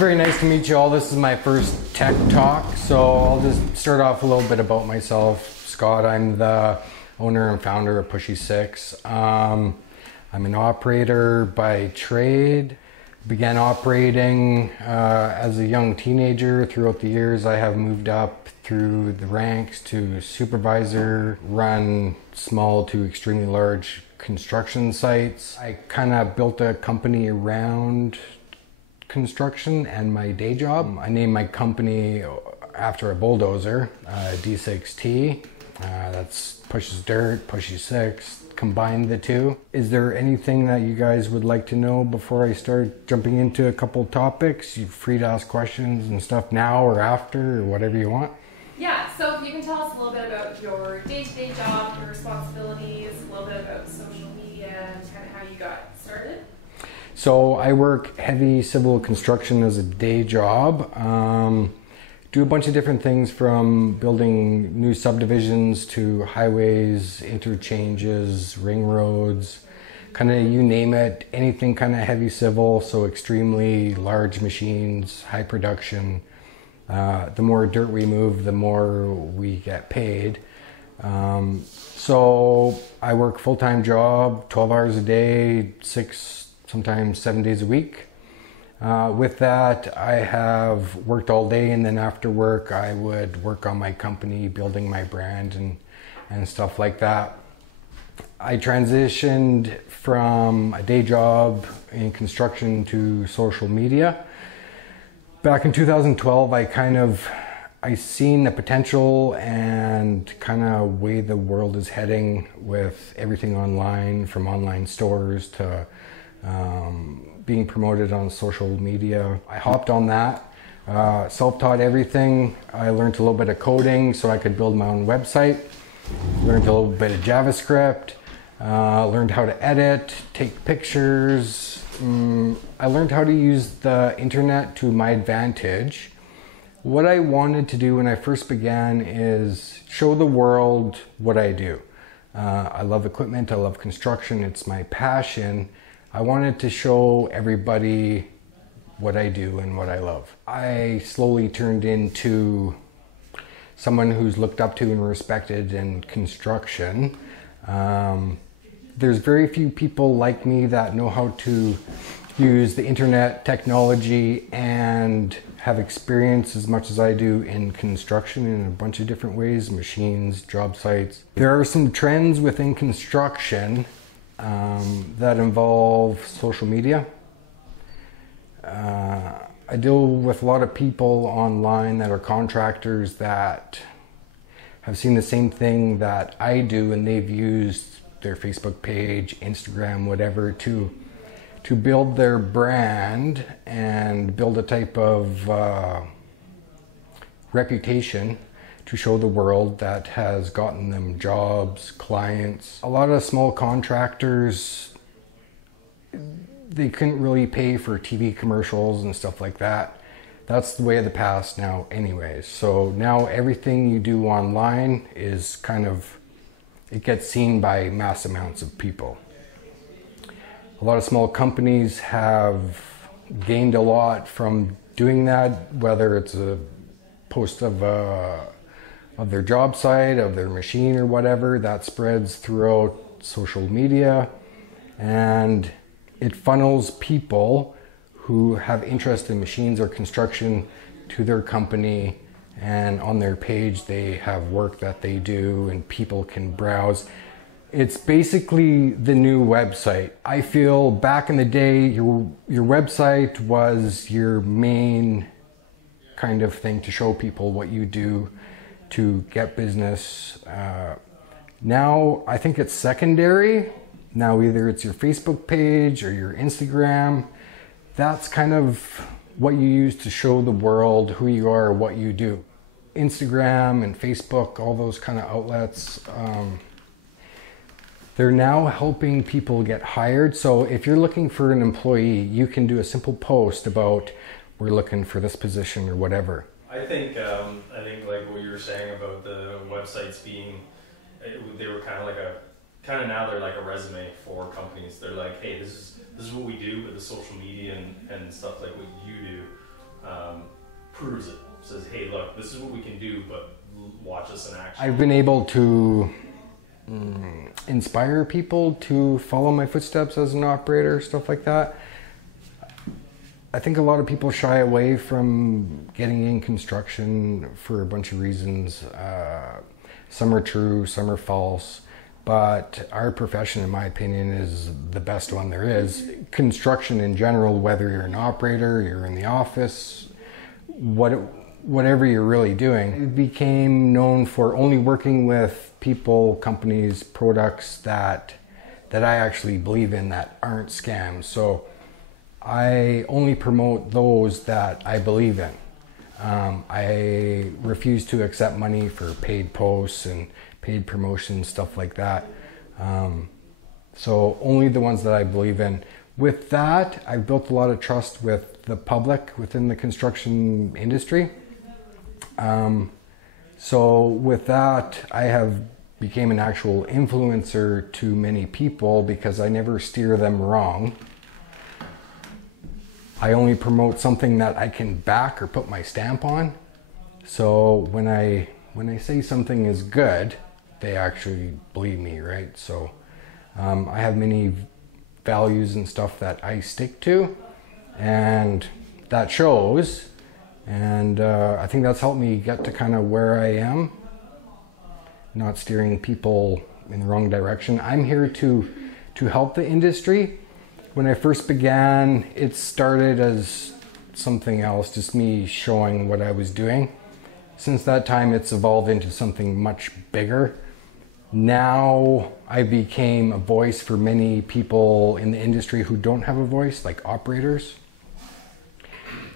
very nice to meet you all. This is my first tech talk, so I'll just start off a little bit about myself. Scott, I'm the owner and founder of Pushysix. I'm an operator by trade. Began operating as a young teenager. Throughout the years, I have moved up through the ranks to supervisor, run small to extremely large construction sites. I kind of built a company around construction and my day job. I named my company after a bulldozer, D6T. That's pushes dirt, Pushysix. Combine the two. Is there anything that you guys would like to know before I start jumping into a couple topics? You're free to ask questions and stuff now or after or whatever you want. Yeah, so if you can tell us a little bit about your day-to-day job, your responsibilities, a little bit about social media and kind of how you got started. So I work heavy civil construction as a day job. Do a bunch of different things from building new subdivisions to highways, interchanges, ring roads, kind of you name it, anything kind of heavy civil, so extremely large machines, high production. The more dirt we move, the more we get paid. So I work full-time job, 12 hours a day, 6, sometimes 7 days a week. With that, I have worked all day, and then after work I would work on my company, building my brand and stuff like that. I transitioned from a day job in construction to social media. Back in 2012, I seen the potential and kind of way the world is heading with everything online, from online stores to being promoted on social media. I hopped on that, self-taught everything. I learned a little bit of coding so I could build my own website. Learned a little bit of JavaScript, learned how to edit, take pictures. I learned how to use the internet to my advantage. What I wanted to do when I first began is show the world what I do. I love equipment, I love construction, it's my passion. I wanted to show everybody what I do and what I love. I slowly turned into someone who's looked up to and respected in construction. There's very few people like me that know how to use the internet technology and have experience as much as I do in construction in a bunch of different ways, machines, job sites. There are some trends within construction that involve social media. I deal with a lot of people online that are contractors that have seen the same thing that I do, and they've used their Facebook page, Instagram, whatever, to build their brand and build a type of reputation to show the world that has gotten them jobs, clients. A lot of small contractors, they couldn't really pay for TV commercials and stuff like that. That's the way of the past now anyways. So now everything you do online is it gets seen by mass amounts of people. A lot of small companies have gained a lot from doing that, whether it's a post of their job site, of their machine or whatever, that spreads throughout social media, and it funnels people who have interest in machines or construction to their company, and on their page they have work that they do and people can browse. It's basically the new website. I feel back in the day your website was your main kind of thing to show people what you do to get business. Now I think it's secondary. Now either it's your Facebook page or your Instagram. That's kind of what you use to show the world who you are, what you do. Instagram and Facebook, all those kind of outlets, they're now helping people get hired. So if you're looking for an employee, you can do a simple post about, we're looking for this position or whatever. I think like what you were saying about the websites being, they were now they're like a resume for companies. They're like, hey, this is what we do with the social media and stuff like what you do. proves it. Says, hey, look, this is what we can do, but watch us in action. I've been able to inspire people to follow my footsteps as an operator, stuff like that. I think a lot of people shy away from getting in construction for a bunch of reasons. Some are true, some are false, but our profession, in my opinion, is the best one there is. Construction in general, whether you're an operator, you're in the office, whatever you're really doing. I became known for only working with people, companies, products that I actually believe in, that aren't scams. So I only promote those that I believe in. I refuse to accept money for paid posts and paid promotions, stuff like that. So only the ones that I believe in. With that, I've built a lot of trust with the public within the construction industry. So with that, I have became an actual influencer to many people because I never steer them wrong. I only promote something that I can back or put my stamp on. So when I say something is good, they actually believe me, right? So I have many values and stuff that I stick to, and that shows. And I think that's helped me get to kind of where I am, not steering people in the wrong direction. I'm here to help the industry. When I first began, it started as something else, just me showing what I was doing. Since that time, it's evolved into something much bigger. Now I became a voice for many people in the industry who don't have a voice, like operators.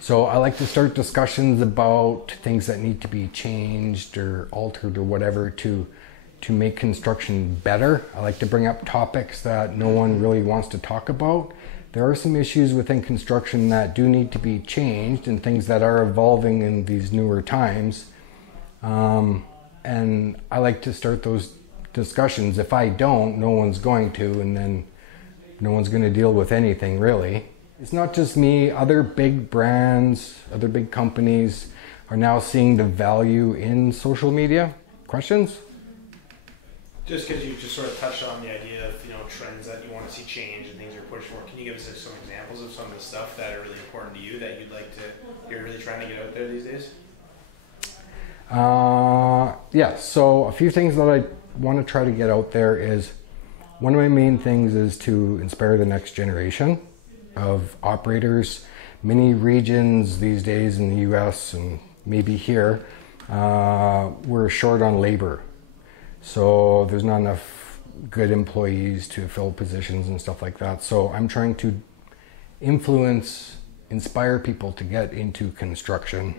So I like to start discussions about things that need to be changed or altered or whatever to make construction better. I like to bring up topics that no one really wants to talk about. There are some issues within construction that do need to be changed and things that are evolving in these newer times. And I like to start those discussions. If I don't, no one's going to, and then no one's going to deal with anything really. It's not just me, other big brands, other big companies are now seeing the value in social media. Questions? Just because you just sort of touched on the idea of, trends that you want to see change and things you're pushing for, can you give us some examples of some of the stuff that are really important to you that you're really trying to get out there these days? Yeah, so a few things that I want to try to get out there is, one of my main things is to inspire the next generation of operators. Many regions these days in the US and maybe here, we're short on labor. So there's not enough good employees to fill positions and stuff like that. So I'm trying to inspire people to get into construction.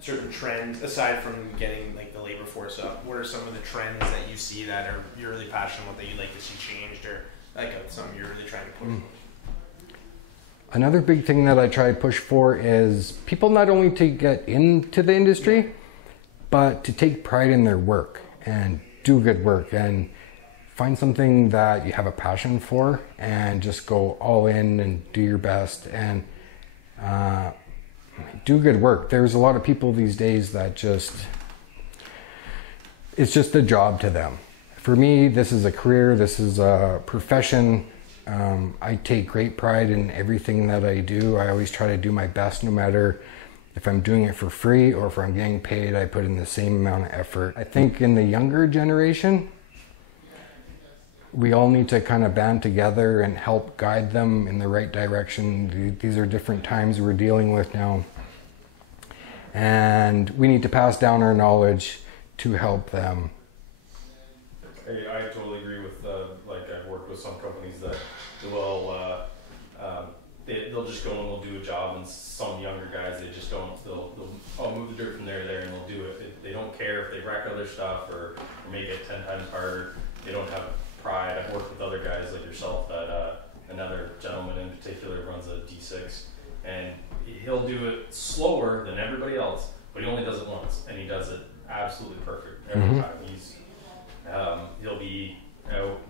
Certain trends, aside from getting like the labor force up, what are some of the trends that you see that you're really passionate about that you'd like to see changed, or like something you're really trying to push? Another big thing that I try to push for is people not only to get into the industry, but to take pride in their work and do good work and find something that you have a passion for and just go all in and do your best and do good work. There's a lot of people these days that it's just a job to them. For me, this is a career, this is a profession. I take great pride in everything that I do. I always try to do my best, no matter if I'm doing it for free or if I'm getting paid. I put in the same amount of effort. I think in the younger generation, we all need to kind of band together and help guide them in the right direction. These are different times we're dealing with now. And we need to pass down our knowledge to help them. I totally agree with, I've worked with some companies that they'll just go and they'll do a job, and some younger guys, they'll move the dirt from there to there and they'll do it. They don't care if they wreck other stuff or make it 10 times harder. They don't have pride. I've worked with other guys like yourself that another gentleman in particular runs a D6, and he'll do it slower than everybody else, but he only does it once, and he does it absolutely perfect every time. He'll be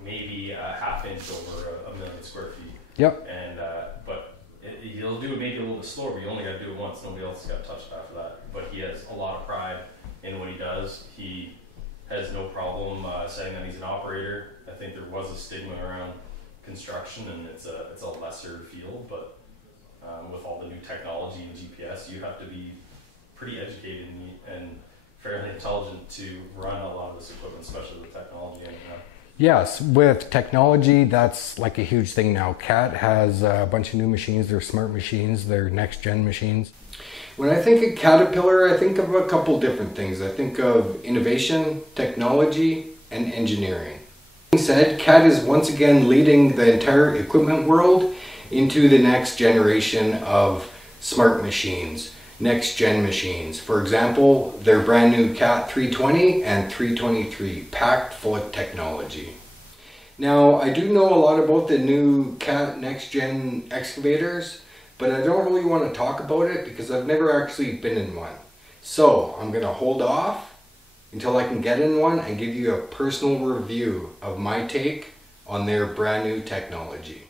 maybe a half inch over 1 million square feet. Yep. And but he'll do it maybe a little bit was slower, but you only got to do it once. Nobody else got touched after that. But he has a lot of pride in what he does. He has no problem saying that he's an operator. I think there was a stigma around construction, and it's a lesser field, but with all the new technology and GPS, you have to be pretty educated and fairly intelligent to run a lot of this equipment, especially with technology. And, Yes, with technology, that's like a huge thing now. CAT has a bunch of new machines. They're smart machines. They're next-gen machines. When I think of Caterpillar, I think of a couple different things. I think of innovation, technology, and engineering. That being said, CAT is once again leading the entire equipment world into the next generation of smart machines, next-gen machines. For example, their brand new CAT 320 and 323, packed full of technology. Now, I do know a lot about the new CAT next-gen excavators, but I don't really want to talk about it because I've never actually been in one. So, I'm going to hold off until I can get in one and give you a personal review of my take on their brand new technology.